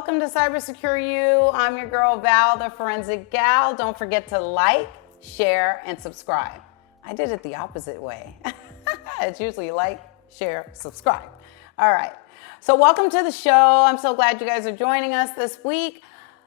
welcome to Cybersecure You. I'm your girl Val, the Forensic Gal. Don't forget to like, share, and subscribe. I did it the opposite way. It's usually like, share, subscribe. All right. So welcome to the show. I'm so glad you guys are joining us this week.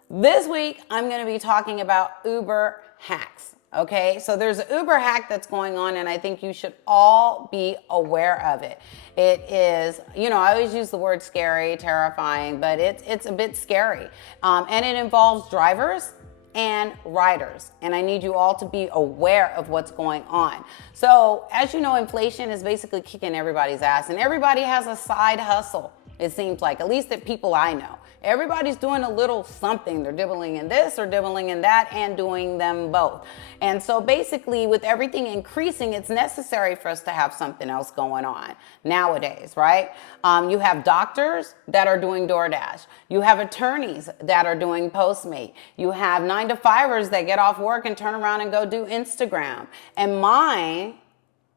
This week, I'm going to be talking about Uber hacks. Okay, so there's an Uber hack that's going on, and I think you should all be aware of it. It is, I always use the word scary, terrifying, but it's a bit scary. And it involves drivers and riders. And I need you all to be aware of what's going on. So as you know, inflation is basically kicking everybody's ass, and everybody has a side hustle, it seems like, at least the people I know. Everybody's doing a little something. They're dibbling in this or dibbling in that and doing them both. And so basically with everything increasing, it's necessary for us to have something else going on nowadays, right? You have doctors that are doing DoorDash. You have attorneys that are doing Postmate. You have 9-to-5ers that get off work and turn around and go do Instagram. And my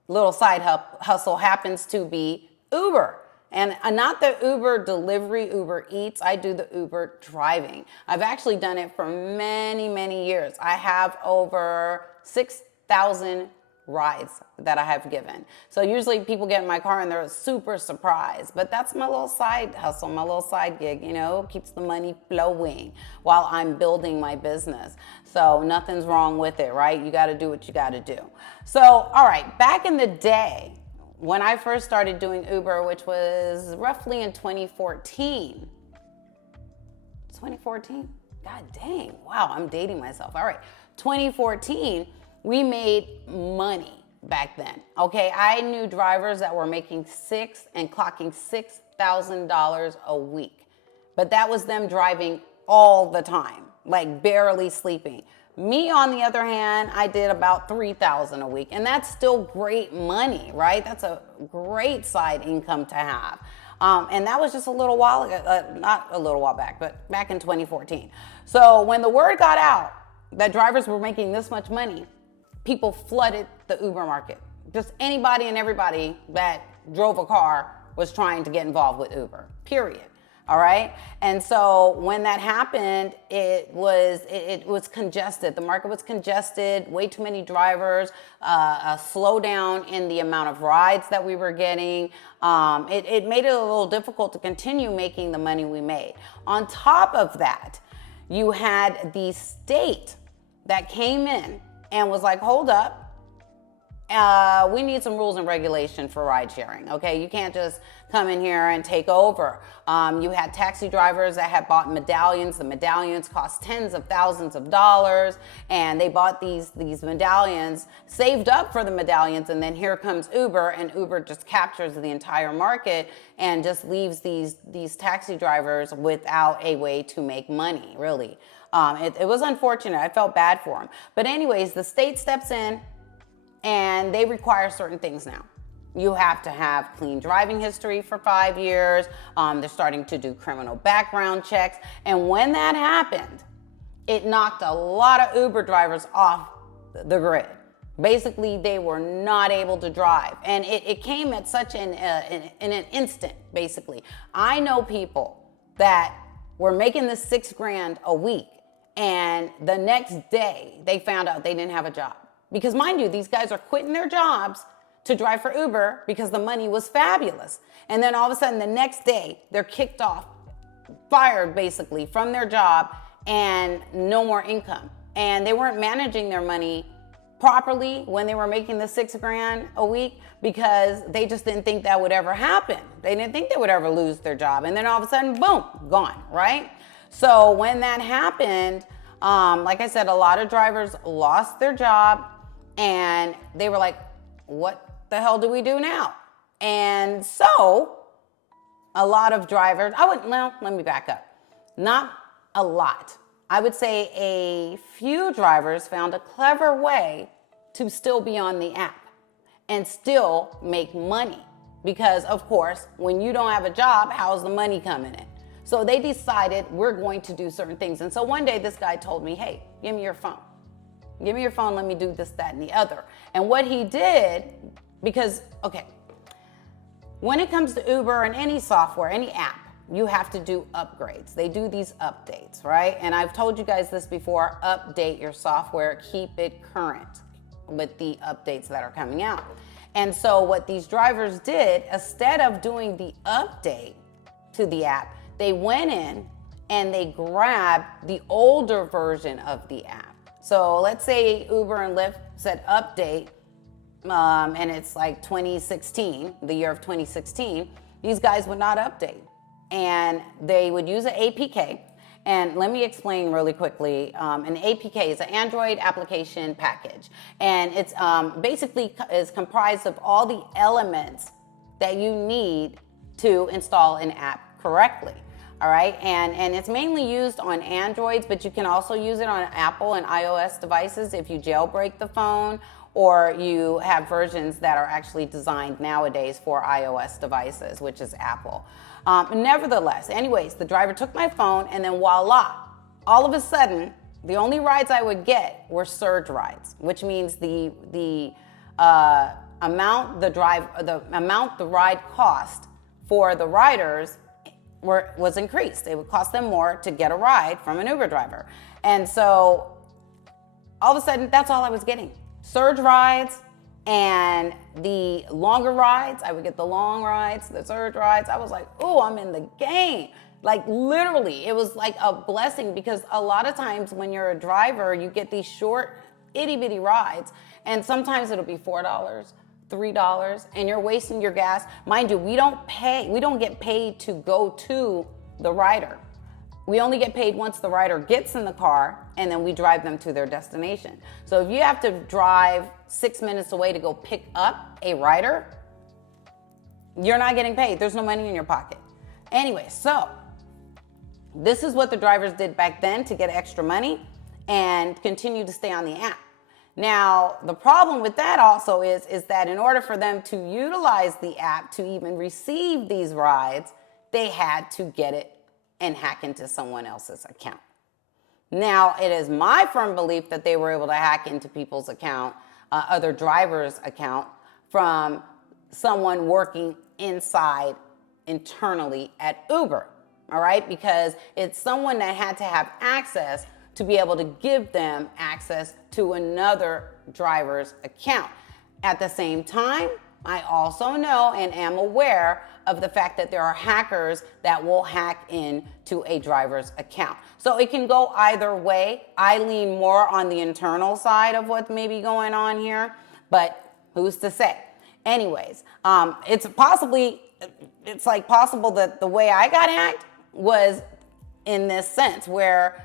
little side hustle happens to be Uber. And not the Uber delivery, Uber Eats. I do the Uber driving. I've actually done it for many, many years. I have over 6,000 rides that I have given. So usually people get in my car and they're super surprised. But that's my little side hustle, my little side gig, keeps the money flowing while I'm building my business. So nothing's wrong with it, right? You got to do what you got to do. So, all right, back in the day, when I first started doing Uber, which was roughly in 2014. 2014? God dang. Wow, I'm dating myself. All right. 2014, we made money back then. Okay, I knew drivers that were making clocking $6,000 a week. But that was them driving all the time, like barely sleeping. Me, on the other hand, I did about $3,000 a week, and that's still great money, right? That's a great side income to have. And that was just a little while ago, not a little while back, but back in 2014. So when the word got out that drivers were making this much money, people flooded the Uber market. Just anybody and everybody that drove a car was trying to get involved with Uber, period. All right. And so when that happened, it was congested. The market was congested, way too many drivers, a slowdown in the amount of rides that we were getting. It made it a little difficult to continue making the money we made. On top of that, you had the state that came in and was like, hold up. We need some rules and regulation for ride sharing. Okay, you can't just come in here and take over. You had taxi drivers that had bought medallions. The medallions cost tens of thousands of dollars, and they bought these medallions, saved up for the medallions, and then here comes Uber, and Uber just captures the entire market and just leaves these taxi drivers without a way to make money. Really, it was unfortunate. I felt bad for them. But anyways, the state steps in. And they require certain things now. You have to have clean driving history for 5 years. They're starting to do criminal background checks. And when that happened, it knocked a lot of Uber drivers off the grid. Basically, they were not able to drive. And it came at such in an instant, basically. I know people that were making this $6,000 a week, and the next day they found out they didn't have a job. Because mind you, these guys are quitting their jobs to drive for Uber because the money was fabulous. And then all of a sudden the next day they're kicked off, fired basically from their job, and no more income. And they weren't managing their money properly when they were making the $6,000 a week because they just didn't think that would ever happen. They didn't think they would ever lose their job. And then all of a sudden, boom, gone, right? So when that happened, like I said, a lot of drivers lost their job. And they were like, what the hell do we do now? And so a lot of drivers, let me back up. Not a lot. I would say a few drivers found a clever way to still be on the app and still make money. Because of course, when you don't have a job, how's the money coming in? So they decided we're going to do certain things. And so one day this guy told me, hey, give me your phone. Give me your phone, let me do this, that, and the other. And what he did, because, okay, when it comes to Uber and any software, any app, you have to do upgrades. They do these updates, right? And I've told you guys this before, update your software, keep it current with the updates that are coming out. And so what these drivers did, instead of doing the update to the app, they went in and they grabbed the older version of the app. So let's say Uber and Lyft said update, and it's like 2016, the year of 2016, these guys would not update. And they would use an APK. And let me explain really quickly. An APK is an Android application package. And it's basically is comprised of all the elements that you need to install an app correctly. All right, and it's mainly used on Androids, but you can also use it on Apple and iOS devices if you jailbreak the phone, or you have versions that are actually designed nowadays for iOS devices, which is Apple. Nevertheless, anyways, the driver took my phone, and then voila, all of a sudden, the only rides I would get were surge rides, which means the amount the ride cost for the riders was increased. It would cost them more to get a ride from an Uber driver. And so all of a sudden, that's all I was getting. Surge rides and the longer rides. I would get the long rides, the surge rides. I was like, oh, I'm in the game. Like literally, it was like a blessing, because a lot of times when you're a driver, you get these short itty bitty rides, and sometimes it'll be $4, $3, and you're wasting your gas. Mind you, we don't get paid to go to the rider. We only get paid once the rider gets in the car, and then we drive them to their destination. So if you have to drive 6 minutes away to go pick up a rider, you're not getting paid. There's no money in your pocket. Anyway, so this is what the drivers did back then to get extra money and continue to stay on the app. Now, the problem with that also is that in order for them to utilize the app to even receive these rides, they had to get it and hack into someone else's account. Now, it is my firm belief that they were able to hack into people's account, other drivers' account, from someone working internally at Uber, all right? Because it's someone that had to have access to be able to give them access to another driver's account. At the same time, I also know and am aware of the fact that there are hackers that will hack into a driver's account. So it can go either way. I lean more on the internal side of what may be going on here, but who's to say? Anyways, it's possible that the way I got hacked was in this sense where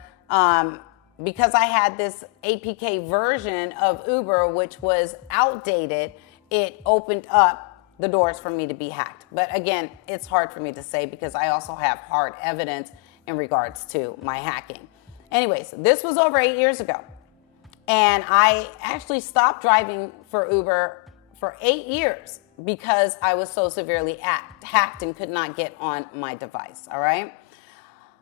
because I had this APK version of Uber, which was outdated, it opened up the doors for me to be hacked. But again, it's hard for me to say because I also have hard evidence in regards to my hacking. Anyways, this was over 8 years ago. And I actually stopped driving for Uber for 8 years because I was so severely hacked and could not get on my device, all right?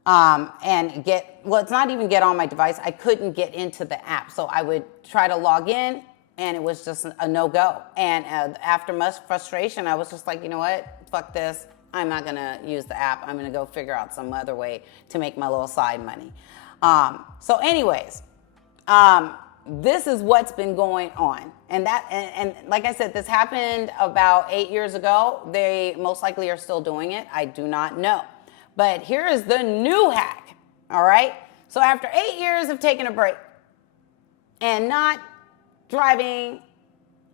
It's not even get on my device. I couldn't get into the app. So I would try to log in, and it was just a no-go. And after much frustration, I was just like, you know what? Fuck this. I'm not going to use the app. I'm going to go figure out some other way to make my little side money. So anyways, this is what's been going on. And like I said, this happened about 8 years ago. They most likely are still doing it. I do not know. But here is the new hack, all right? So after 8 years of taking a break and not driving,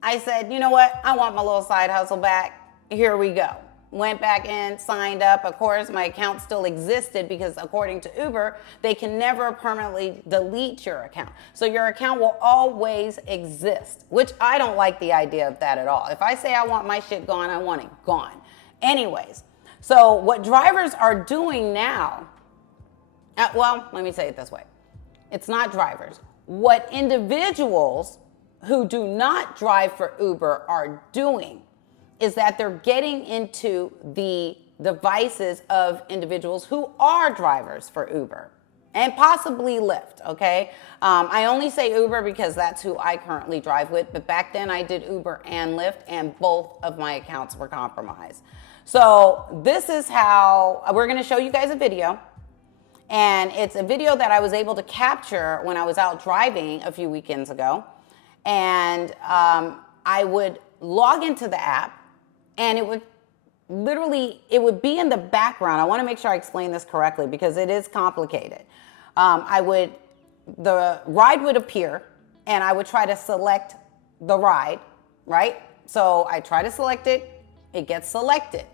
I said, you know what? I want my little side hustle back. Here we go. Went back in, signed up. Of course, my account still existed because according to Uber, they can never permanently delete your account. So your account will always exist, which I don't like the idea of that at all. If I say I want my shit gone, I want it gone. Anyways, so what drivers are doing now, let me say it this way. It's not drivers. What individuals who do not drive for Uber are doing is that they're getting into the devices of individuals who are drivers for Uber and possibly Lyft, okay? I only say Uber because that's who I currently drive with, but back then I did Uber and Lyft, and both of my accounts were compromised. So this is how we're going to show you guys a video. And it's a video that I was able to capture when I was out driving a few weekends ago. And I would log into the app, and it would be in the background. I want to make sure I explain this correctly because it is complicated. The ride would appear, and I would try to select the ride, right? So I try to select it, it gets selected.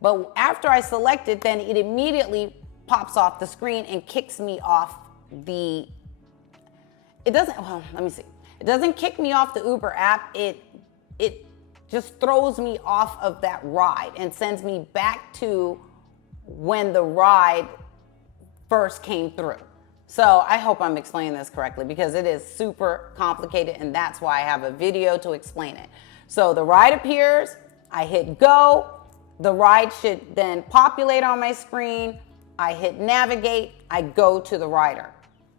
But after I select it, then it immediately pops off the screen and kicks me off it doesn't kick me off the Uber app. It just throws me off of that ride and sends me back to when the ride first came through. So I hope I'm explaining this correctly because it is super complicated, and that's why I have a video to explain it. So the ride appears, I hit go, the ride should then populate on my screen, I hit navigate, I go to the rider.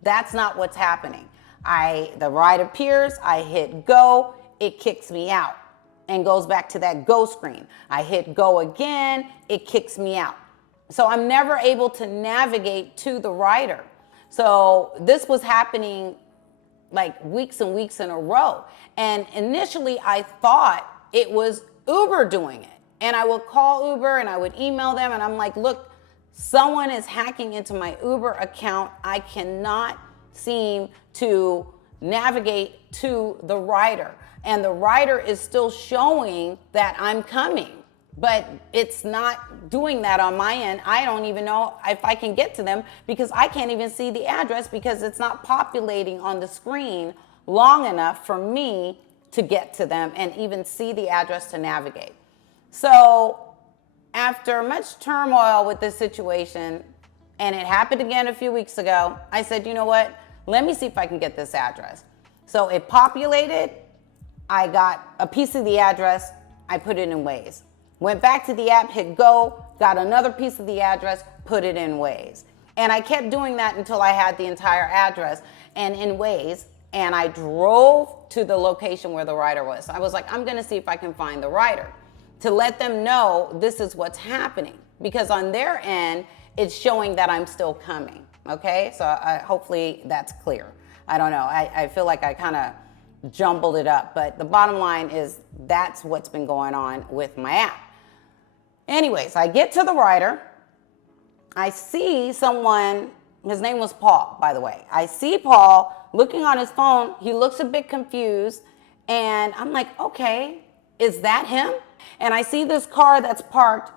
That's not what's happening. The ride appears, I hit go, it kicks me out and goes back to that go screen. I hit go again, it kicks me out. So I'm never able to navigate to the rider. So this was happening like weeks and weeks in a row. And initially I thought it was Uber doing it. And I would call Uber and I would email them and I'm like, look, someone is hacking into my Uber account. I cannot seem to navigate to the rider. And the rider is still showing that I'm coming, but it's not doing that on my end. I don't even know if I can get to them because I can't even see the address because it's not populating on the screen long enough for me to get to them and even see the address to navigate. So after much turmoil with this situation, and it happened again a few weeks ago, I said, you know what? Let me see if I can get this address. So it populated. I got a piece of the address. I put it in Waze. Went back to the app, hit go, got another piece of the address, put it in Waze. And I kept doing that until I had the entire address and in Waze, and I drove to the location where the rider was. I was like, I'm gonna see if I can find the rider to let them know this is what's happening. Because on their end, it's showing that I'm still coming, okay? So hopefully that's clear. I don't know, I feel like I kind of jumbled it up, but the bottom line is that's what's been going on with my app. Anyways, I get to the rider. I see someone, his name was Paul, by the way. I see Paul looking on his phone. He looks a bit confused. And I'm like, okay, is that him? And I see this car that's parked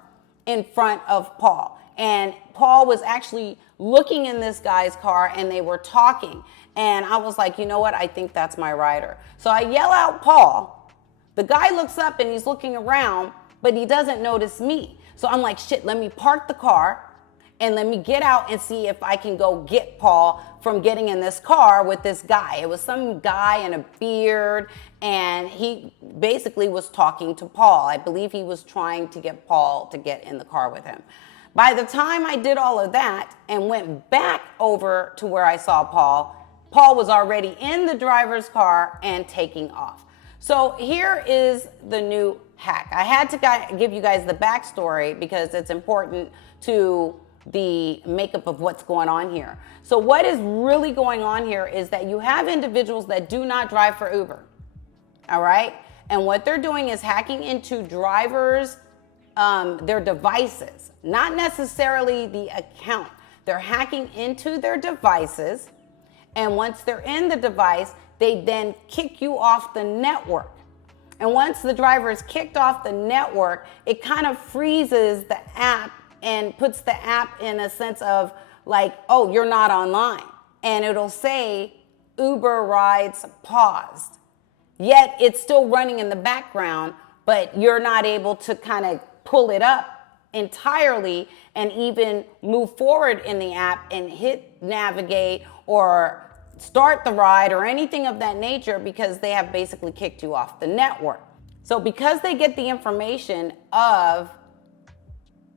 in front of Paul. And Paul was actually looking in this guy's car and they were talking. And I was like, you know what? I think that's my rider. So I yell out, Paul. The guy looks up and he's looking around, but he doesn't notice me. So I'm like, shit, let me park the car and let me get out and see if I can go get Paul from getting in this car with this guy. It was some guy in a beard, and he basically was talking to Paul. I believe he was trying to get Paul to get in the car with him. By the time I did all of that and went back over to where I saw Paul, Paul was already in the driver's car and taking off. So here is the new hack. I had to give you guys the backstory because it's important to the makeup of what's going on here. So what is really going on here is that you have individuals that do not drive for Uber, all right? And what they're doing is hacking into drivers' their devices, not necessarily the account. They're hacking into their devices, and once they're in the device, they then kick you off the network. And once the driver is kicked off the network, it kind of freezes the app and puts the app in a sense of like, oh, you're not online. And it'll say Uber rides paused. Yet it's still running in the background, but you're not able to kind of pull it up entirely and even move forward in the app and hit navigate or start the ride or anything of that nature because they have basically kicked you off the network. So because they get the information of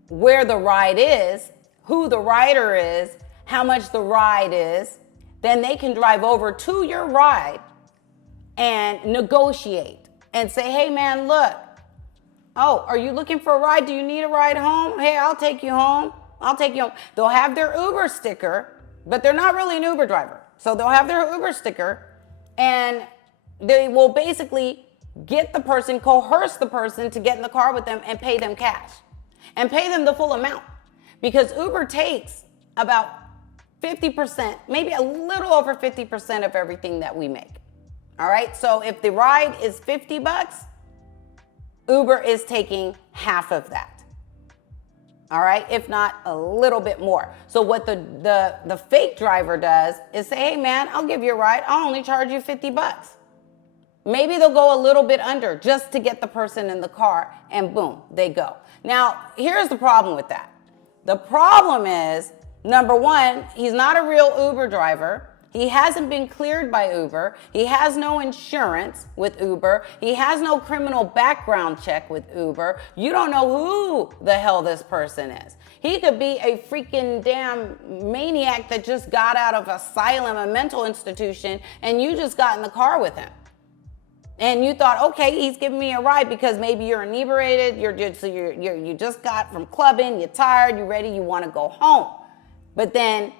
where the ride is, who the rider is, how much the ride is, then they can drive over to your ride and negotiate and say, hey man, look, Oh, are you looking for a ride? Do you need a ride home? Hey, I'll take you home. I'll take you home. They'll have their Uber sticker, but they're not really an Uber driver. So they'll have their Uber sticker, and they will basically get the person, coerce the person to get in the car with them and pay them cash and pay them the full amount, because Uber takes about 50%, maybe a little over 50% of everything that we make. All right. So if the ride is $50, Uber is taking half of that. All right, if not a little bit more. So what the fake driver does is say, hey man, I'll give you a ride. I'll only charge you $50. Maybe they'll go a little bit under just to get the person in the car, and boom, they go. Now, here's the problem with that. The problem is, number one, he's not a real Uber driver. He hasn't been cleared by Uber. He has no insurance with Uber. He has no criminal background check with Uber. You don't know who the hell this person is. He could be a freaking damn maniac that just got out of asylum, a mental institution, and you just got in the car with him. And you thought, okay, he's giving me a ride because maybe you're inebriated, you just got from clubbing, you're tired, you're ready, you want to go home. But then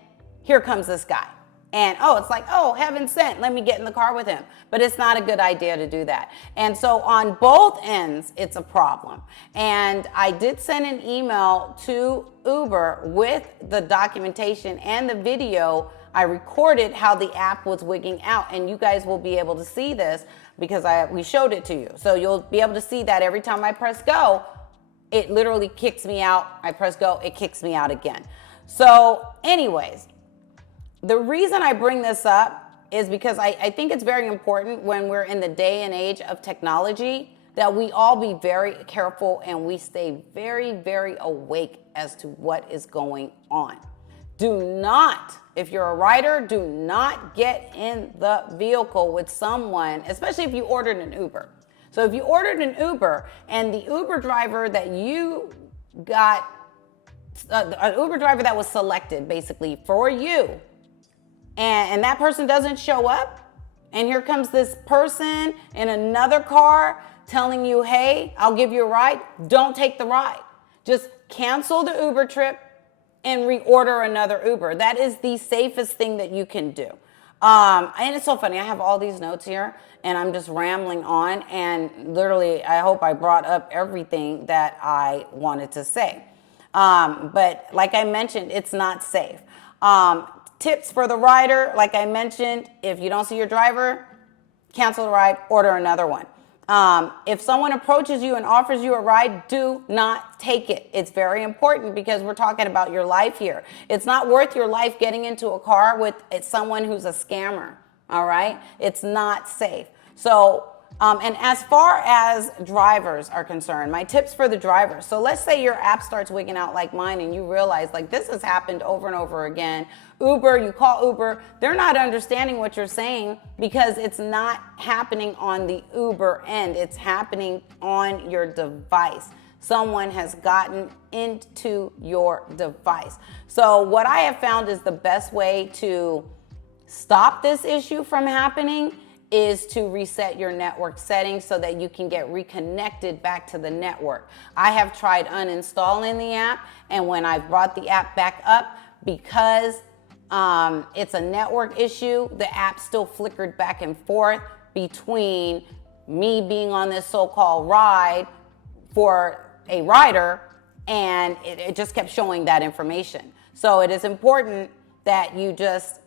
here comes this guy. And it's like, heaven sent, let me get in the car with him. But it's not a good idea to do that. And so on both ends, it's a problem. And I did send an email to Uber with the documentation and the video. I recorded how the app was wigging out, and you guys will be able to see this because we showed it to you. So you'll be able to see that every time I press go, it literally kicks me out. I press go, it kicks me out again. So anyways, the reason I bring this up is because I think it's very important when we're in the day and age of technology that we all be very careful and we stay very, very awake as to what is going on. Do not, if you're a rider, do not get in the vehicle with someone, especially if you ordered an Uber. So if you ordered an Uber and the Uber driver that you got, an Uber driver that was selected basically for you, and that person doesn't show up, and here comes this person in another car telling you, hey, I'll give you a ride, don't take the ride. Just cancel the Uber trip and reorder another Uber. That is the safest thing that you can do. And it's so funny, I have all these notes here, and I'm just rambling on, and literally, I hope I brought up everything that I wanted to say. But like I mentioned, it's not safe. Tips for the rider, like I mentioned, if you don't see your driver, cancel the ride, order another one. If someone approaches you and offers you a ride, do not take it. It's very important because we're talking about your life here. It's not worth your life getting into a car with someone who's a scammer, all right? It's not safe. So, and as far as drivers are concerned, my tips for the drivers. So let's say your app starts wigging out like mine and you realize like this has happened over and over again. Uber, you call Uber, they're not understanding what you're saying because it's not happening on the Uber end. It's happening on your device. Someone has gotten into your device. So what I have found is the best way to stop this issue from happening is to reset your network settings so that you can get reconnected back to the network. I have tried uninstalling the app, and when I brought the app back up, because it's a network issue, the app still flickered back and forth between me being on this so-called ride for a rider, and it just kept showing that information. So it is important that you just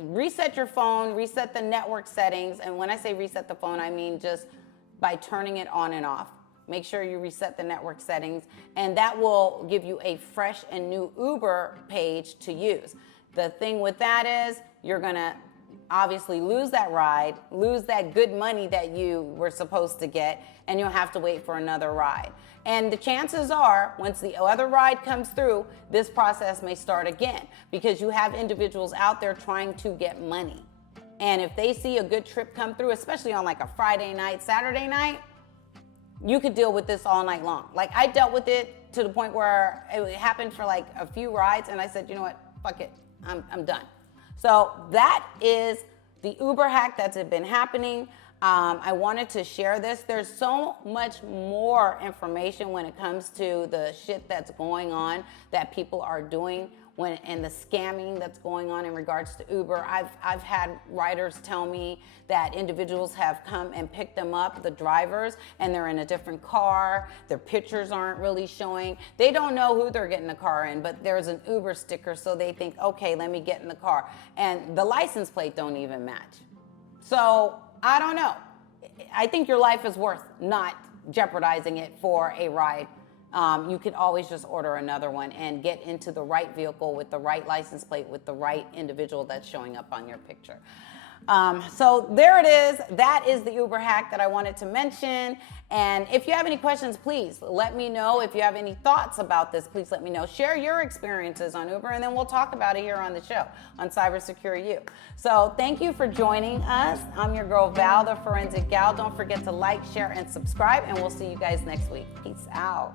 reset your phone, reset the network settings. And when I say reset the phone, I mean just by turning it on and off. Make sure you reset the network settings, and that will give you a fresh and new Uber page to use. The thing with that is you're gonna obviously lose that ride, lose that good money that you were supposed to get, and you'll have to wait for another ride. And the chances are, once the other ride comes through, this process may start again because you have individuals out there trying to get money. And if they see a good trip come through, especially on like a Friday night, Saturday night, you could deal with this all night long. Like I dealt with it to the point where it happened for like a few rides, and I said, you know what, fuck it, I'm done. So that is the Uber hack that's been happening. I wanted to share this. There's so much more information when it comes to the shit that's going on that people are doing and the scamming that's going on in regards to Uber. I've had riders tell me that individuals have come and picked them up, the drivers, and they're in a different car. Their pictures aren't really showing. They don't know who they're getting the car in, but there's an Uber sticker, so they think, okay, let me get in the car. And the license plate don't even match. So I don't know. I think your life is worth not jeopardizing it for a ride. You can always just order another one and get into the right vehicle with the right license plate with the right individual that's showing up on your picture. So there it is. That is the Uber hack that I wanted to mention. And if you have any questions, please let me know. If you have any thoughts about this, please let me know. Share your experiences on Uber, and then we'll talk about it here on the show on Cybersecure You. So thank you for joining us. I'm your girl, Val, the Forensic Gal. Don't forget to like, share, and subscribe, and we'll see you guys next week. Peace out.